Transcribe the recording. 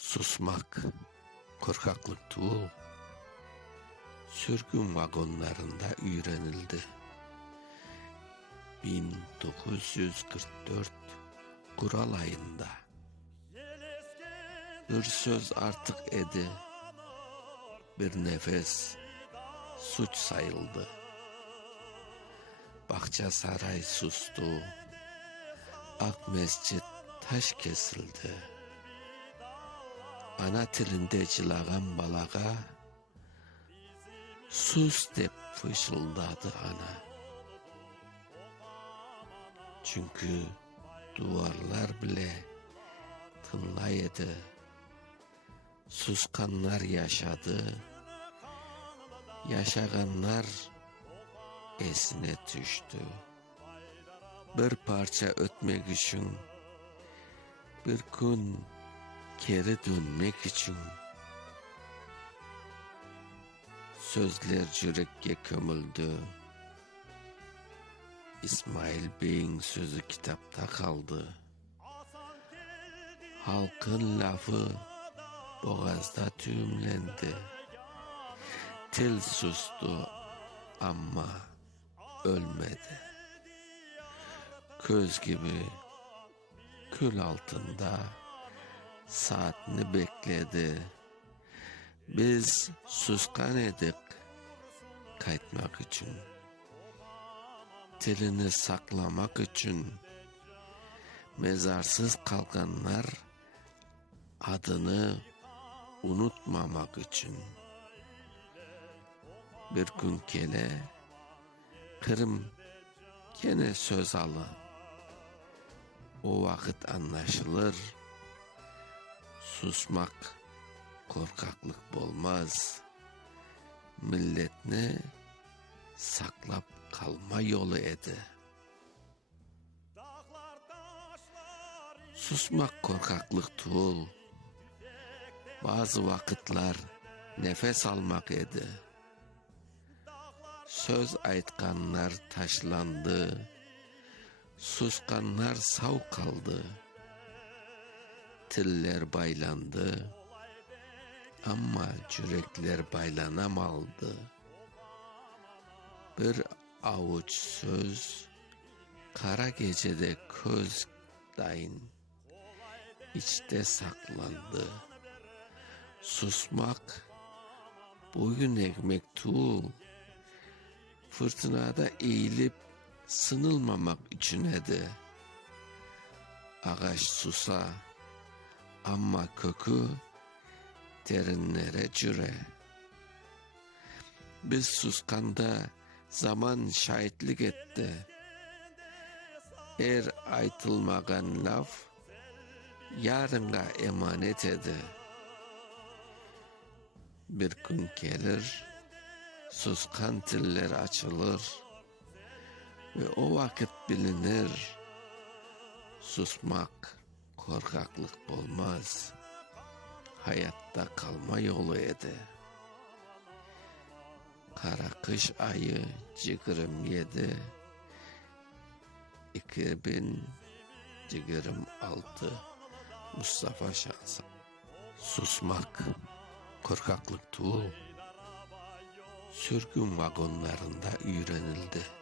Susmak korkaklık değil, sürgün vagonlarında öğrenildi. 1944 Kural ayında bir söz artık edi, bir nefes suç sayıldı. Bahçesaray sustu, Ak Mescit taş kesildi. Ana tilinde cilagan balaga sus dep fışıldadı ana. Çünkü duvarlar bile tınlaydı. Suskanlar yaşadı, yaşaganlar esine düştü. Bir parça ötmek için, bir gün geri dönmek için. Sözler yürekке kömüldü. İsmail Bey'in sözü kitapta kaldı. Halkın lafı boğazda düğümlendi. Til sustu ama ölmedi. Köz gibi kül altında saatini bekledi. Biz suskan edik kaytmak için. Tilini saklamak için. Mezarsız kalkanlar adını unutmamak için. Bir gün gele Kırım gene söz alı. O vakit anlaşılır. Susmak korkaklık olmaz. Milletini saklap kalma yolu edi. Susmak korkaklık değil. Bazı vakitler nefes almak edi. Söz aytkanlar taşlandı. Suskanlar sağ kaldı. Tiller baylandı. Ama yürekler baylanamadı. Bir avuç söz kara gecede köz dayın içte saklandı. Susmak boyun eğmek değil, fırtınada eğilip sınılmamak için edi. Ağaç susa ama kökü derinlere cüre. Biz suskanda zaman şahitlik etti. Er aytılmagan laf yarına emanet edi. Bir gün gelir, suskan tiller açılır ve o vakit bilinir. Susmak korkaklık olmaz, hayatta kalma yolu edi. Kara kış ayı ciğerim yedi, 2026 Mustafa Şansı. Susmak korkaklık değil, sürgün vagonlarında öğrenildi.